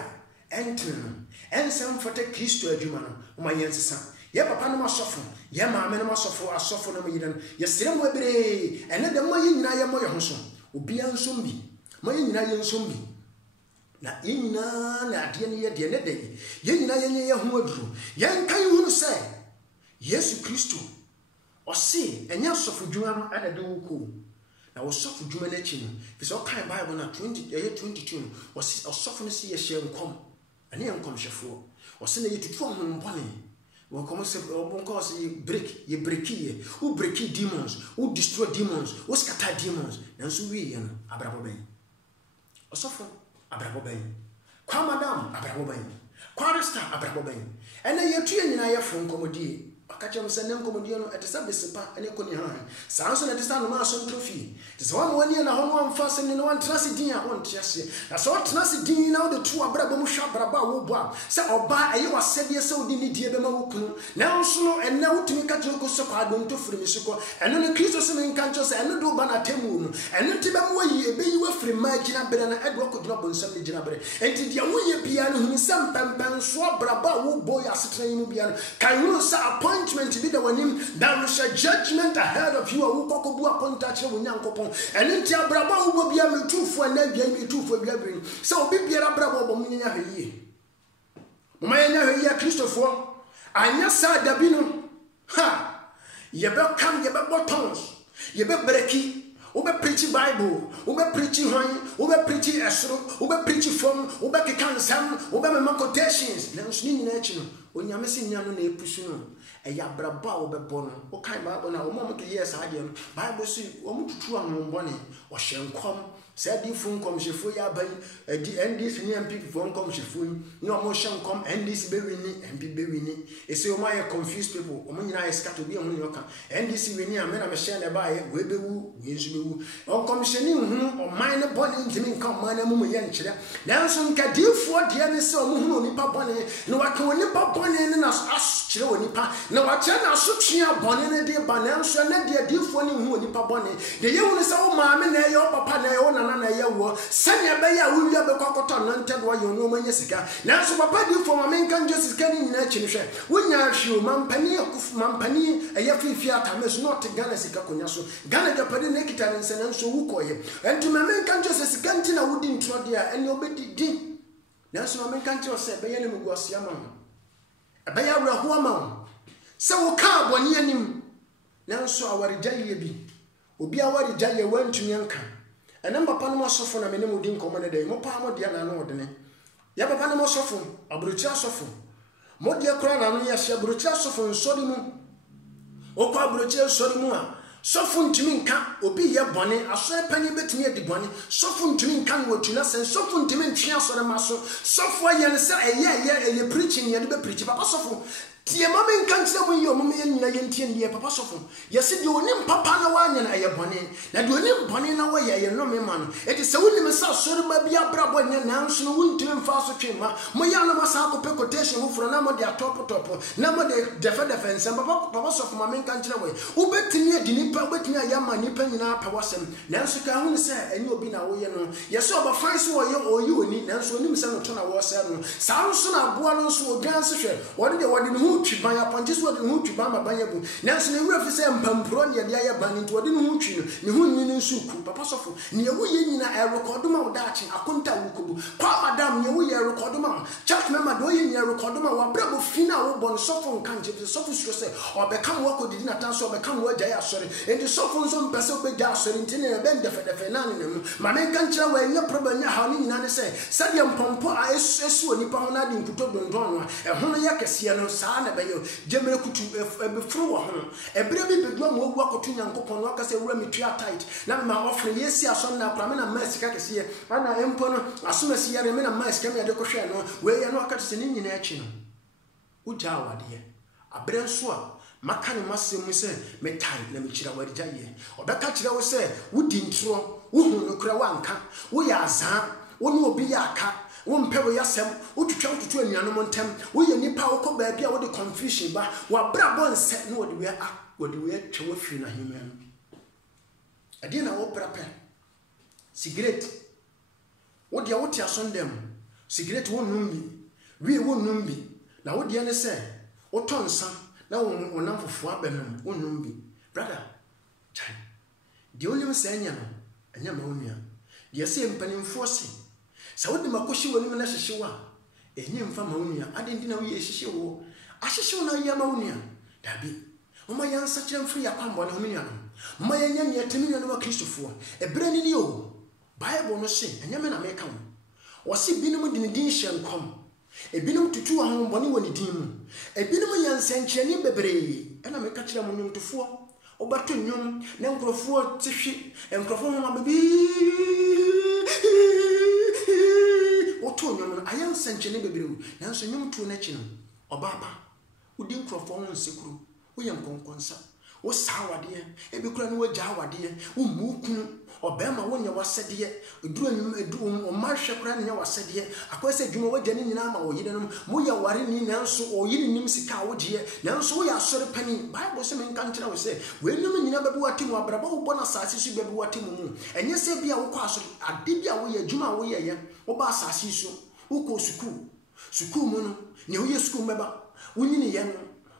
entren ensem fote Kristo adwuma no ma yensesa ye papa no masofo ye maame no masofo asofo no yidan ye sire mo bere ene de mo ye nyina ye mo ye hoso obi ansombi mo ye nyina ye nsombi na yina na ade ne ye de ne dey ye nyina ye ho aduru ye nkan hu se Yesu Kristo o se enya sofo dwuma no ana de wuko na wo sofo dwuma na chi no fi so kan Bible na 22 no o sofo no se ye hye nkom ane nkom hyefo o se na ye tutu ho mbone wo komo se obonko se ye breaky who breaky demons who destroy demons who scatter demons na so wi ye no abrabo ben o sofo abrabo ben kwa madam abrabo ben kwa resta abrabo ben ena yetu nyina ye fo nkomodie akacha msane nkomodie no etesa besepa ene koni han sanso na etesa no ma so trophy tesa wa wani na hono amfa ne no antrase din a won tiase na so trase din na wo de tu abrabo mu hwa braba wo bo se oba aye wasede se odi ni die be ma wo kunu na nso no ena wotumi ka tro ko so kwa do nto firi mi siko eno ne Kristo se men kan cho se eno do ba na temu no eno ti be mo yi ebe yi wa firi ma gina bere na edwo ko dina bonsam ni gina bere enti dia wo ye bia no hunu sam pampan so braba wo bo ya setran no bia no kan hu sa appointment be the wanim there is a judgment ahead of you wo kokobu appointment che wo nyankopon eno ti abraba wo bia metufo na bia metufo bia bere se obi biara braba wo mo nya hweye mo ma nya hweye Kristofo anya sa dabi no ha ye be kam ye be botons ye be breki we be preach Bible we be preach hwan we be preach esro we be preach from we be kekansam we be mema quotations na nso ni nyina achi no onyame se nya no na epusu no eya braba we be bono o kan Bible na o mo ke yes ade no Bible si o mo tutu ahombone o hyenkom se di fun kom shefo ya ban di NDC ni MP fun kom shefo ni o mo hyenkom NDC be wini MP be wini e se o ma ye confused people o mo nyina ye scatter bi o mo nyoka NDC wini a me na me share na ba ye we be wu we nsu be wu o commissioni hu o man ne boni ntimi nka man na mu ye nkyere nanso nka difo de ne se o mo hu onipa boni no wa ka onipa boni ne na kyere onipa na wa kyere na so twea boni ne de ba nanso na de difo ne hu onipa boni de ye hu ne se o maame na ye o papa na ye o na ye wo sanya be ya wo wia be kokoto no ntedo ye no manya sika nanso papa difo maame nka nje sika ni nyina chi ne hwe wonya hwe mampani akufu mampani eye fifi atameso not Ghana sika konya so Ghana japade ne kita ne nse nanso wo koye enti maame nka nje sika nti na wodi ntro de a ene obedi din nanso maame nka nje o se be ye ne muguasia ma ho be ya wraho ama se wo ka aboni anim nanso awarigya ye bi obi awarigya ye wantumi nka ene papa no asofo na mene mudi nkomo ne dey mo pa mo dia na no odene ya papa no asofo abrochi asofo mo dia kura na no ya hye abrochi asofo nsori mu okwa abrochi nsori mu a sofo ntimi nka obi ye bone aso pani betimi edi bone sofo ntimi nka nwotuna sen sofo ntimi ntwe asore maso sofo ye ne se eye preaching ye ne be preach papa sofo tie mama nka ntse mo ye omum ye nyina ye ntie ne papa sofo ye se de onim papa na wanya na eye bone na de onim bone na wa ye no me ma no eti se wonim sa asore ma bia brabo nya na nso no wuntimi mfa so twema mo ya na masa akopɛ quotation ho fro na mo de atop na mo de defa nsem papa sofo mama nka nkyere we ubetini edi nipa ubetini ayama nipa nyina pa wasem nanso ka hu se enye obi na wo ye no ye se oba fan se wo ye oyi oni nanso onim se no to na wo se no sa nso na aboa no nso odwan se hwe wode de wode no twi ban aponje so wode no twi ban ma ban yabu nanso ne wura fi se mpampro ne de aye ban nti wode no twi no ne hu nyini nso ku papa sofo ne wo ye nyina e record ma wo daachi akonta wo kubu kwa madam ne wo ye record ma church member do ye nyina record ma wa brabo fina wo bon sofo nka nje sofo so se obekam wo ko didi na tanso obekam wo agya ya sori enti sofo nso mpese obegya asori nti ne be ndefe na ne mu ma men kan kira wa nya problem nya ha ni nyina ne se sade mpompo a esu onipa ho na de nkuto dondon no e ho no ya kese no saa na be yo jemere kutu ebefuru wo ho ebere bi bedwa mo ogu akoto nyankopon no akase wura metwa tight na ma ofre yesi aso na pra me na masika kese ana empo no asomasi yare me na masika me de ko hwe no we ya no akate ne nyina achi no uja awade abere nso a makane masemu se metai na mechira warija ye obeka kira wo se wudi ntro wo hu no kura wanka wo ya azan wo no obi ya aka wo mpebo yasem wo twetwa wotutu anuanom ntem wo ye nipa wo ko ba bia wo de confusion ba wa bra bonse no wode we twa wo firi na himem ade na wo prepare cigarette wo de wo ti asondem cigarette wo numbi wi wo numbi na wo de ne se wo tonsa na wonam fufu abemem wonum bi brother chai de onim se anya no anya ma onua de se mpanimfo se sa wodi makoshi wonim na hyehyewa enye mfa ma onua adendi na wo ye hyehyewo ahyehyewo na ye ma onua dabi mama yansa kyeremfiri yakwambo na onua no mama yanya ne atemi no wa kristofo ebere ni o bible no se anya me na meka wo wose binum de ne din hyenkom ebinum tutu ahon boni woni din mu ebinum yansankyeni bebre ena meka kire mo nyumtofo obato nyum na nkrofo tihwi nkrofo ho mabi oto nyum ayansankyeni bebre nanso nyumtu na chi no obaba udi nkrofo ho nsekuru wo yankonkonsa wo sawade ebikura no wagya awade wo mukunu obema wonya wasede eduru omahwe kura nya wasede akwese dwuma wagya ni nyina ma oyire no mo ya ware ni nanso oyire nim sika wogye nanso wo ya sori pani bible se men kan tira wo se we nim nyina bebu atimu abraba wo bona asase su bebu atimu mu enye se bia wo kwa asori ade bia wo ya dwuma wo ye wo ba asase su wo ko suku mu no ne wo ye suku mbeba wo nyini ye no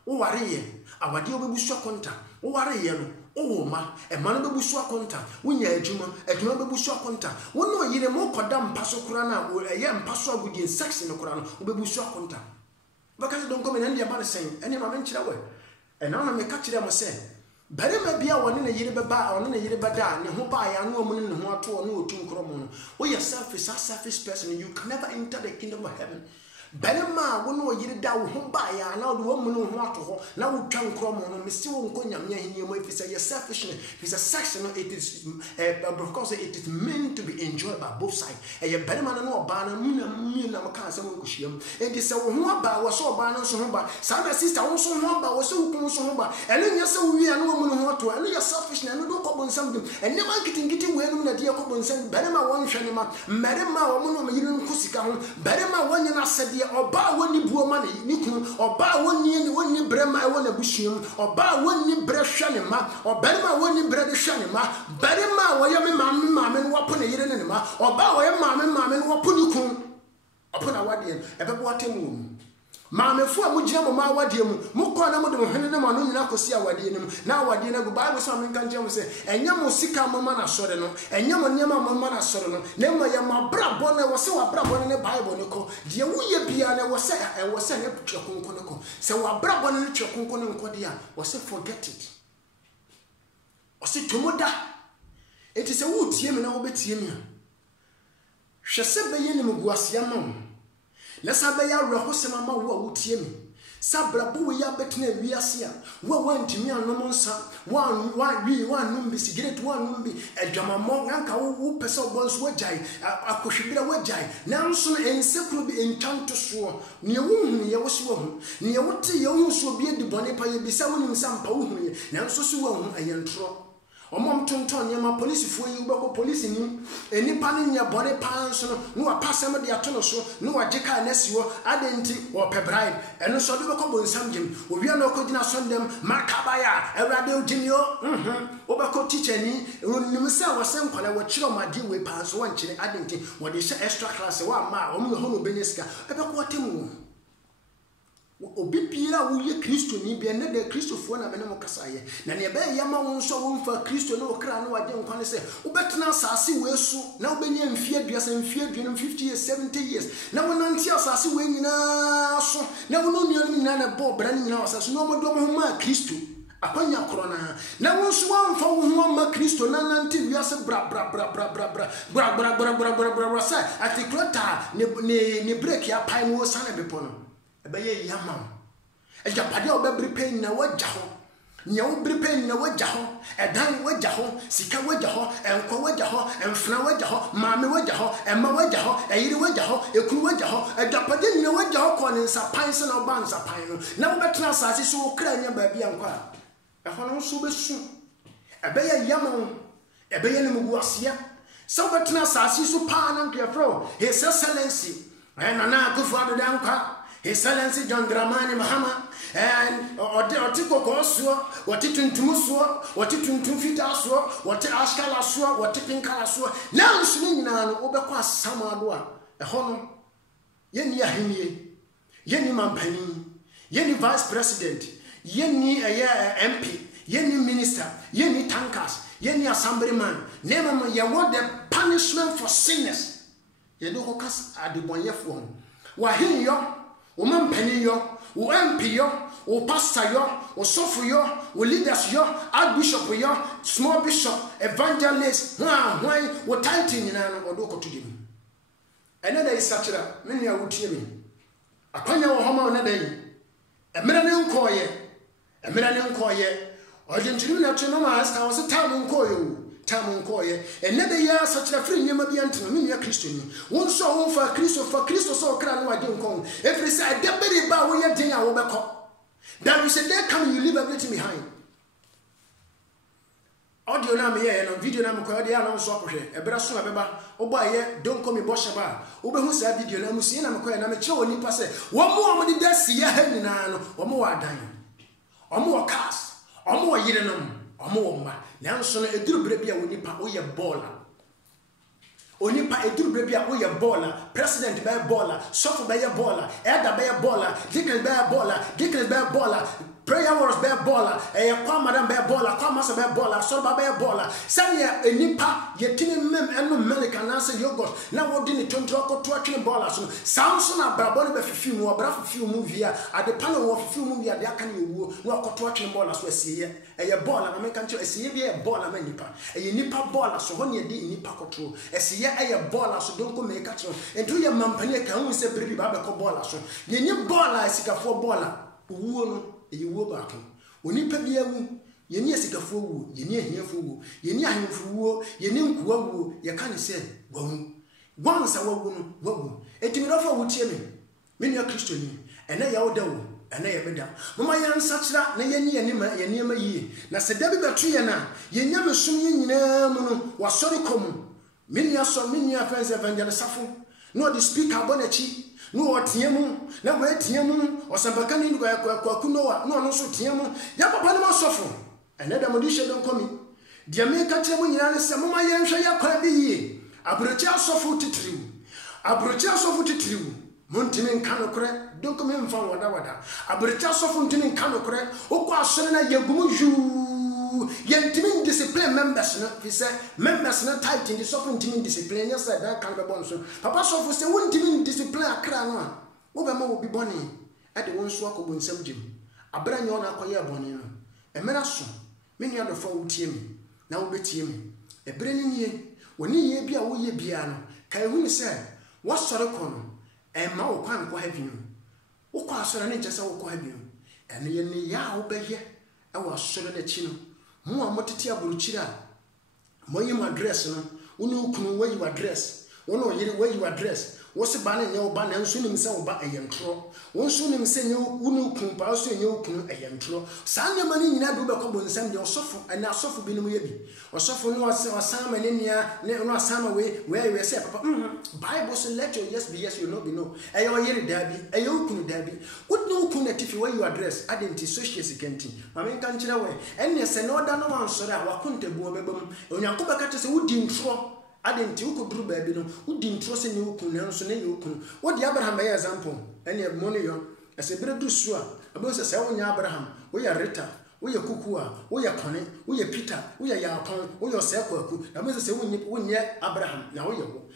wo ware ye awade obebu so konta wo ware ye no o ma e ma no bebu so akonta wonya adwuma bebu so akonta wo no yire mo koda mpaso kura na ye mpaso agudie sex no kura no obebu so akonta baka se don come na ndia ba ne sen ene ma menkyira we e na me ka kire mo se bare ma bia woni na yire beba woni na yire beda ne ho ba ya no mu ne ho ato no otu nkro mo no wo ye selfish person you can never enter the kingdom of heaven. Benema wono yiri da wo ho ba ya na wo mu no ho ato ho na wo twa nkromo no mesi wo nko nyamnya hiniemo if say selfishness is a sex no it is of course it is meant to be enjoyed by both sides e benema no oba na mu na maka asem wo kuhiem e di se wo ho ba wo so oba na so ho ba sa na sister wo so ho ba wo so wo so ho ba ene nya se wo wi na wo mu no ho ato ene ya selfishness no do ko bonsam dum ene ma kitingiti wo enum na de ko bonsam benema won hwene ma merema wo mu no yiri nkusika ho benema won nyina sede oba woni buoma ni kunu oba woni brema e wona busuam oba woni brehwa ne ma obarima woni brede hwa ne ma barima wo yeme maame no wapo ne yire ne ma oba wo yeme maame no wapo ni kunu opona wade ebebo atemu maame fu amugina mo ma wade mu mukọ na mo de mo hene ne ma no nyina kosi awade ne mu na awade ne go bible so am nkan jam se enya mo sika mo ma na sore no enya mo nyama mo ma na sore no ne ma ya ma brabo ne wo se wa brabo ne bible ne ko de wo ye bia ne wo se ne twekonko ne ko se wa brabo ne twekonko ne ko de a wo se forget it o se tomoda It is a wood team and over team. Shasebe yen muguasiamon. Let's have a rahosama wood team. Sabra bu ya betne wiasia wo wantimi anomonsa one numbi sigret one numbi adwamamon anka wo pese obonso wajai akohwebira wajai nanso ensekuru bi entwanto so ne wohunu ye wo so ho ne wote ye wo so bi edibone pa ye bisa wonim sampa wohunu ye nanso so wo ho ayentro omom tonton yema police fo yi ubako police ni enipa ne nya bone panso no wa pasem de ato no so no wa jeka na siwo adenti wo pebride eno so do bako bonsam gem owi na okogina sondem makabaya ewrade oginio obako teacher ni nim se wasem kwala wo kire omade we panso won kire adenti wo de sha extra class wa ma omo no hono benyeska ebako atemu obi bia wo ye Kristo ni bia ne de Kristofo na bene mo kasaye na ne ba yama won so won fa Kristo no kra no waje nkwane se ubetena asase wesu na ubenya mfie aduasa mfie aduano 50 years 70 years na wonanti asase we nyina so na wono nuanu nyina na bo bra nyina asase no mo do mo ma Kristo apanya korona na won so won fa wo ma Kristo na nanti wiase bra sa atiklota ne break ya pai no sana bepo no ebeye yamam ejapade obebri pen na waja ho nya obri pen na waja ho edan waja ho sika waja ho enko waja ho enfna waja ho maame waja ho emma waja ho eyiri waja ho ekuru waja ho ejapade nya waja ho ko ne nsapan se na oba nsapan no na wobetena asase so okra nya ba bia nkwa ehono so besu ebeye yamam ebeye ne muguasia so wobetena asase so pa na nkefro his excellency na akufu adodan kwa His Excellency John Dramani Mahama and Otiko Kosuo, what it Tuntumusuo, what it Tuntumfitasuo, what it Ashkalasuo, what it Pinkalasuo. Now swinging on Obaqua Samadua, a honor. Yeni Yahini, Yeni Mampani, Yeni Vice President, Yeni MP, Yeni Minister, Yeni Tankas, Yeni Assemblyman, name them ya what the punishment for sinners. Yedokas are the Bonyefon. Wahin yo. O man penny yo, o MP yo, o pastor yo, o sofu yo, o leaders yo, archbishop yo, small bishop, evangelist, why, what title in an odoko to him. Another is such a many would hear me. A panya or homo on a day. A Melanin coye, a Melanin coye, or didn't you know I was a town coyo. Tamon koye enede ya sachira free nyema bi antino me ya Kristo ni won so won fa Kristo so kra no ade nkon every say de bere ba wo ye den ya wo beko there is a day coming you leave everything behind audio na me ye no video na me ko audio na so akohwe ebere so abeba obo aye don komi bo sheba obo hu sa video na musi na me ko na me che oni pa se wo mo de dasi ya ha nyina no wo mo wadan wo mo cast wo mo yire no wo mo ma nanso no eduru brebia wonipa wo ye baller onipa eduru brebia wo ye baller president be baller sofu be ye baller elder be ye baller deacon be baller prayer warriors be baller kwa madam be baller kwa master be baller so ba be baller sanya enipa yetini mem eno melika na se yogurt na wodi ni tonto akoto atwe baller so samson abrabo ne be fifi mu obra fifi mu via ade panel wo fifi mu via de aka ne owuo na akoto atwe baller so asiye eye baller na meka nche asiye bi eye baller ma nipa eye nipa baller so ho ne de nipa koto asiye eye baller so donko meka cho entu ye mampani ka hu se bribi ba be ko baller so ye ni baller asikafo baller owuo no eyiwo baako onipa bia wu yeni asikafo wu yeni ahiafo wu yeni ahemfo wu yeni nkuwa wu ye ka ne se wawu gwansa wawu no wawu etimirafa wutie me nua Kristo ni ene ya woda wu ene ya beda mama ya nsachira na yeni yeni ma yi na se da bi betu ye na yenya mesum nyina mu no wasori komu me nua friends evangelist safo no the speaker bonachi no otiemu na we tiemu osambaka ni ndwa kwa kunowa no no so tiemu ya papa ne masofo ene da modishe don komi dia me ka tiremu nyina ne se mama ye nhwe ya kwa bi yi abrochi asofo titiriwu montimi nka no kore don komi mfa wada abrochi asofo ntimi nka no kore okwa asore na yegumu ju yentimi discipline members no fi say members no tight in the sofo ntimi discipline ya say that kan be bon so papa sofo say wontimi discipline akra no a wo be ma wo bi boni e de won so akobo nsam jim abra nya ona akoye boni no emera so me nua do fa wutie mi na wo betie mi ebere ni nie woni ye bia wo ye bia no kai hu ni se wo sore ko no e ma wo kwan ko ha bi no wo kwa sore ne nkyesa wo ko ha bi no ene ye ne ya wo be ye e wo sore na chi no mo a motete aburuchira mo yi ma address no wo ne ukunu wo yi address wo no yire wo yi address wo se ba na nye wo ba na nso nim se wo ba eyentro wo nso nim se nye wo ne ukunu pa so nye ukunu eyentro saa ne mani nyina do be ko bonsam de osofo ana asofo bi no ye bi osofo no osan ma ne nia ne no asan ma we say papa Bible say let your yes be yes you no be no eyo yire da bi eyo ukunu da bi wo ne ukunu atifi wo you address identity social security ma me kan kire we enne se no da no wan sore a wakonta buo bebam onyanko be ka te se wo di ntro adenti ukuduru baabi no udi ntro se ne ukunu nanso ne ukunu wodi Abraham by example ene money yo ese bere du so a abo se wo nya Abraham wo ya Rita wo ya Kukua wo ya Kone wo ya Peter wo ya Yakon wo ya Sekwaku abo se wo nya Abraham na wo ya wo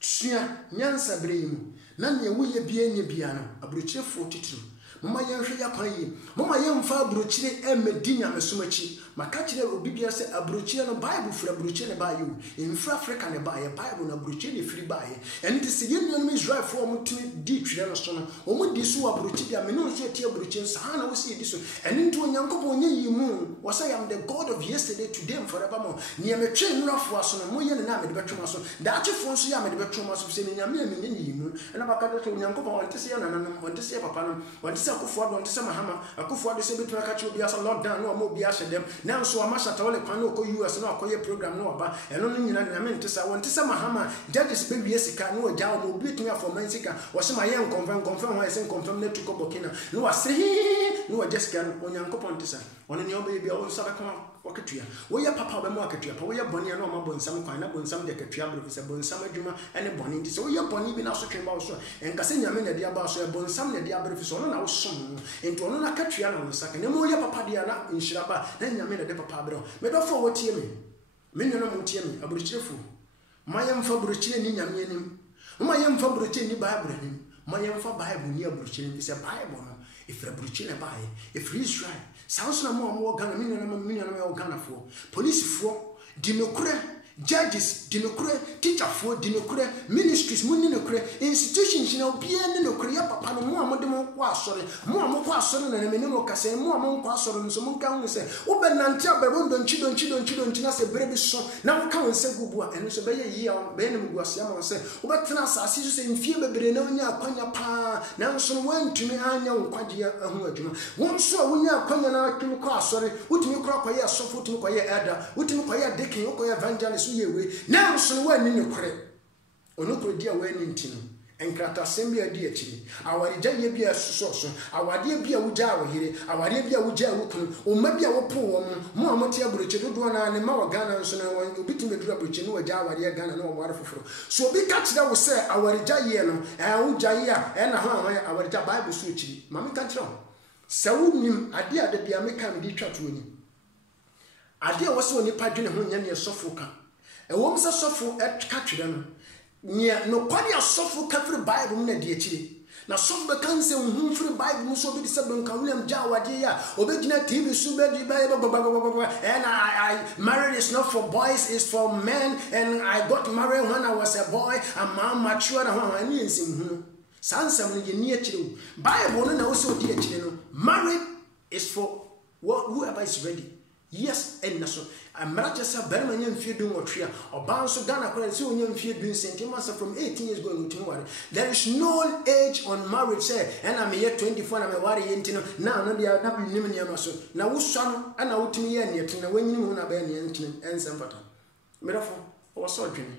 sua nyansa bere yimu na ne wo ya bia nya bia no abrochefo titiri mama yenhwe ya kwan yi mama yemfa abrochire emedi nyamesomachi maka kire obi bia se abrochire no Bible fura abrochire ne ba yi infra Africa ne ba ye Bible na abrochire ne firi ba ye enti se yennuanom Israel fo mo tuni di twire no so no omo di so abrochire bia me no so tie abrochire sa na wo se di so eni nto onyankopon nye yi mu wo say am the God of yesterday today and forevermore ne me twe nnrafo aso no mo ye ne na me de betwema so da achefo so ya me de betwema so se ne nyame me nye yi mu ena baka do onyankopon wonte se ya nananam wonte se papa no wonte se akufo ado wonte se mahama akufo ado se betwa ka che obi asa lockdown no mo obi ahye dem na so amashata wole kwan no ko US no akoye program no aba eno no nyina nyame nte sa wonte se mahama judges be wie sika no oja o obi tumi afoman sika wo se ma ye confirm ho ese confirm na tuko bokina no wase no Jessica no onyankopon te sa one ne obe bia o saba kan waketua wo ye papa be mo waketua pa wo ye boni na o ma bonsam kwan na bonsam de ketua bro se bonsam adwuma ene boni nti se wo ye boni bi na so twen ba wo so enkase nyame na dia ba so ye bonsam na dia bro so no na wo som enti ono na ketua na wo saka ne mo ye papa dia na nshira ba na nyame na de papa bro me do fo wo tie me nyona mo tie me aburuchirefo ma ye mfa buruchire ni nyame anim ma ye mfa buruchire ni Bible anim ma ye mfa Bible ni aburuchire ni se Bible no ifra buruchire ba ye ifra Israel sounds na mo Ghana minna Ghana for police for dinokure judges dinokure teacher for dinokure ministries munni nokure institutions na obi ene nokure ya papa no mo amode mo kwa asore mo kwa asore na me ne mo kase mo kwa asore no so mo nka hu se wo be nante abarondo nchi na se bere bi so na wo ka won se gubu a eno so be ye yi a be ne mu guase ama se wo be tena asase so se mfie bebere na onya akwanya pa na so no wantumi anya nkwaje ahu adwuma won so a wonya akwanya na atumi kwa asore wutumi kura kwa ye asofo wutumi kwa ye elder wutumi kwa ye deacon kwa ye evangelist yewe na so no wani ne kure onokro dia wani ntino enkrata sembia dia chi awari jaye bia so awade bia wuja awhere awade bia wuja wukun umma bia wopo wo mo amote aburuche dodo na ne ma wa Ghana so no obitim bedura aburuche no waja aware Ghana no ware foforo so obi ka kire wo se awari jaye no wujaye a na ho awari ja Bible so chi mami ka kire se wunim ade ade bia meka me di twatwo ni ade wo se oni padwene ho nya ne sofo ka ewom se sofo ka twere no nya no kwani asofo ka free Bible na de akire na sofo be kan se hu free Bible so be de se benka William Jawade ya obegina TV so be di and I marriage is not for boys, it's for men, and I got married when I was a boy. I'm mature and I need sim sansam no ye ni akire Bible no na wo so di akire no marriage is for whoever is ready. Yes, and naso amra just a berman yam fie dun otria oban so Ghana kwara se onyam fie dun sentimental from 18 years going to worry. There is no age on marriage say and I'm here 24 na me worry yentino na no dia na bi nim niam so na wo swa no ana wotimi ye ne tena wanyim na ba ne yentino ensem pata merafo wo so dwene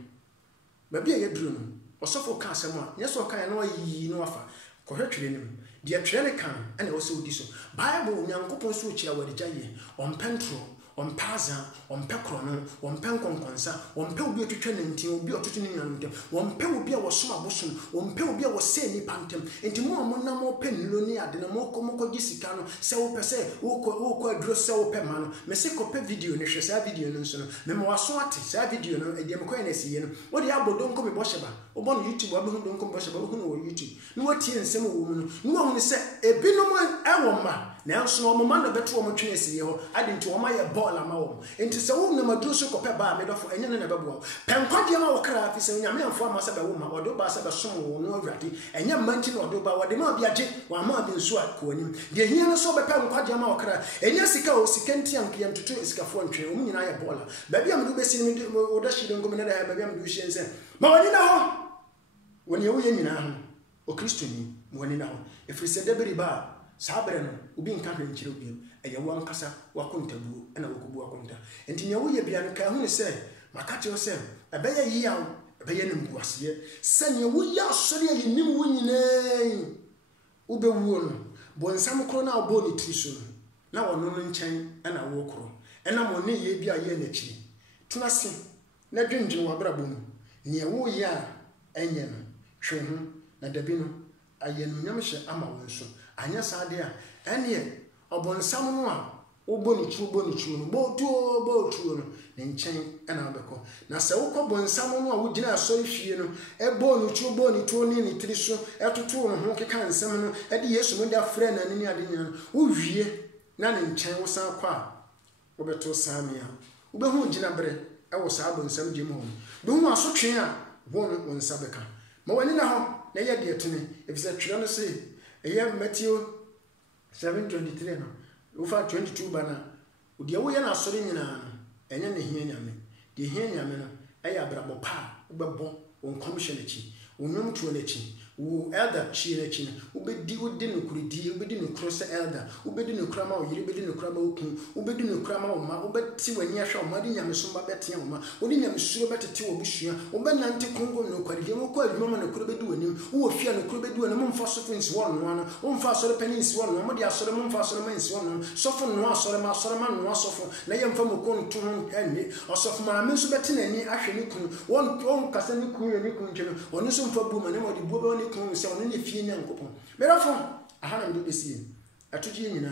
ba bia ye duru no osofo ka asem a yeso kan na yi no afa ko hwetwere nim dia twere kan ana wo se odi so Bible nyankopon so kira wadi jaye on pentro on paza on pekrono on penkonkonsa on pe obi otwetwe nantin obi ototo ni nyantem on pe obi a wosom abosom on pe obi a wose ni pantem enti mo amona mo pe nilo ni ade na mo ko gisika no se wo pese wo ko aduro se wo pe ma no me se ko pe video ne hwe se video no nso no me mo waso ate se video no e de me ko na siye no wo de abodo nko me boheba wo bo no YouTube wo bo ndo nko boheba wo no YouTube no watie nsem wo mu no no wo ne se ebinom ewo ma nanso no mama na beto mo twene sie ho ade nti wo ma ye ball ama wo nti se wo na maduro so kope ba me dofo enye ne na bebo penkwaje ma wo kra fi se nyame amfo ama se be wo ma odo ba se be som wo no awurade enye manti na odo ba wode ma biaje wa ma bi nso a ko anim de hia no so be penkwaje ma wo kra enye sika o sika nti anke yam tutu sikafo ntwe wo nyina ye ball ba bia me do be si me o da shi ngom ne da ba bia me do hye nse ma woni na ho woni wo ye nyina ho o kristoni mo woni na ho efiri se debiri ba sabre no obi nka hwe nkyere obi eye wo ankasa wakontabu na wokubu wakonta enti ne wo ye bia no ka hu ne se makate o se ebeye yi yawo ebeye ne mbuase se ne wo ya sori ayi nim wo nyinaa ubewu no bonsam kro na obo ne triso na wono no nkyɛn na wo kro na mo ne ye bia ye na kiri tunase na dwendwen wa brabo mu ne wo ya enye no hwe hu na dabi no ayenu nyamhye ama wo nso anya saade a ene obonsam no a obo ne chu no bo no ne nkyɛn na abekɔ na sɛ wokɔ bonsam no a wogina asɔre hwie no ebo ne chu ne tiri so etoto no ho keka nsɛm no de Yesu no da frɛ na ne ade nyina wo hwie na ne nkyɛn wo san kɔ a wo beto samia wo be hu gina bere wo saa bonsam gye mu be hu asotwe a wo no wonsa beka ma wani na ho na ye de etene efisa twira no se eye Matthew 7:23 no wo fa 22 bana wo de wo ye na asɔre nyina no enye ne hia nyame de hia nyame no eye abrabo pa wo bebo wo commission achi wo nwom tuo n'achi wo elder chi n'achi wo bedi wo de no kuridi wo bedi no cross elder wo bedi no krama wo yiri bedi no krama wo kun wo bedi no krama wo ma wo beti wani ahwa wo ma de nyame so ba beti wo ma wo de nyame suro betete wo busua wo be nante kongo no kwaridi wo kwa adwuma no kuro bedi wani wo fia no kuro bedi wani mo mfa so fensi wo no wo mfa so pani nsi wo no mo de asore mo mfa so ma nsi wo no sofo no asore ma no asofo na ye mfa mo konto ho enne asofo ma me so beti na ni ahwe ni kun won kasa ni kun ye ni kun tweno woni so mfa bu ma ne mo de bu be kun se ono ne fie nyankopon merafo ahana ndo besie atoji nyina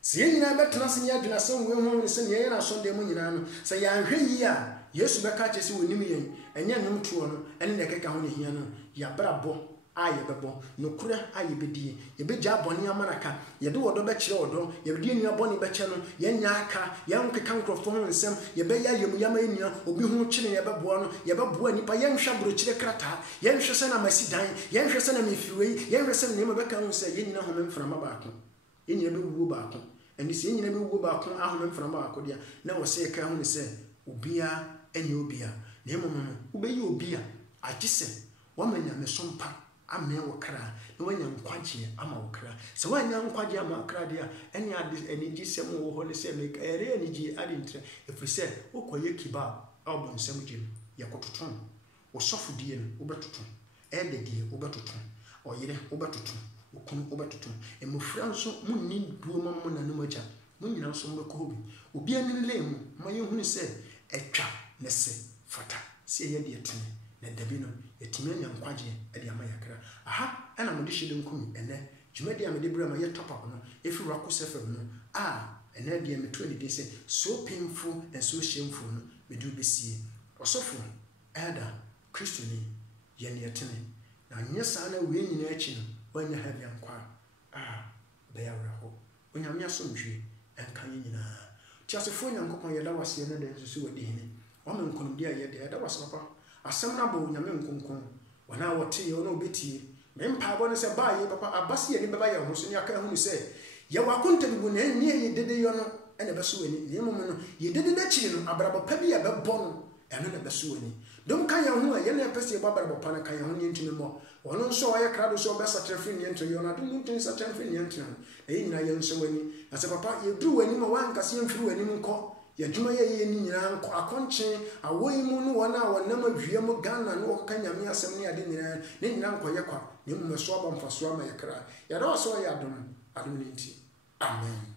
se nyina betena se nya adwuna se we ho se ne yera so de mo nyina no se ya hwe yi a Yesu beka che se wonim yen enya num tuo no ene ne keka ho ne hia no ya brabo aye bebo nokura aye bedie ye beja boni amanaka ye de wodo be kire wodo ye de nua boni be che no ye nya aka ye nkeka nkrofo ho nsem ye be ya yemu yama enua obi ho kire ye bebo no ye bebo nipa ye nhwa bro kire krata ye nhwe se na masidan ye nhwe se na mefiwe ye nhwe se na me beka ho se ye nyina ho memframa baako ye nyina be wuwo baako eni se ye nyina be wuwo baako aho memframa baako dia na wo se ka ho ne se obia eni obia na emomo wo be yi obia agise wo manya me sompa ame wo kra na wanya nkwaje ama wo kra se wanya nkwaje ama kra dia eni ade eniji sem wo ho ne se me ere eniji ade ntre efrise okoye kiba album sem gem yakototon wo sofu die no wo betoton ede die wo betoton oyire wo betoton okunu wo betoton emofra nso munni duo mammo na no maja munyina nso mbekɔ bi obi ani lemu maye hunu se etwa ne se fata se ye de etene na dabi no etime nya nkwaje ade ama yakra aha ana mo de hyede nkumi ene dwumadi amede bra ma ye top up no efi rako sefem no ene de me to ne de se so painful and so shameful no me do besie osofo elder Christiani ye ne etene na nya sa na we nyina achi no wanya have yankwa be ya raho onyame asomhwe enka nyina ti asofo nyankopon ye da wase ne de nsusu wadi hene o me nkonde ye de da wase papa asem na bo nyame nkonkon wana wote ye ona obetie me mpa bo ne se ba ye papa abase ye ni baba ye ho so ni aka hu ni se ye wakonta bi na ni ye dede yo no ene beso wani ni mom no ye dede na chiri no abrabo pa bi ya bebɔ no eno na beso wani dom kan ye ho ye na pese ba abrabo pa na kan ye ho ni ntumi mo ono nso ye krado so be satrefin ni ntumi yo na dum ntumi satrefin ni ntumi e nyina ye nso wani na se papa ye duru wani mo wan kase ye mfiri wani nko ya dwuma ye ni nyina nko akonche awoi mu no wana wanam adwia mu Ghana no kanyame asem ne ade nyina ne nyina nko ye kwa ne mu so aba mfaso ama ye kra ya do so ye adom ni nti amen.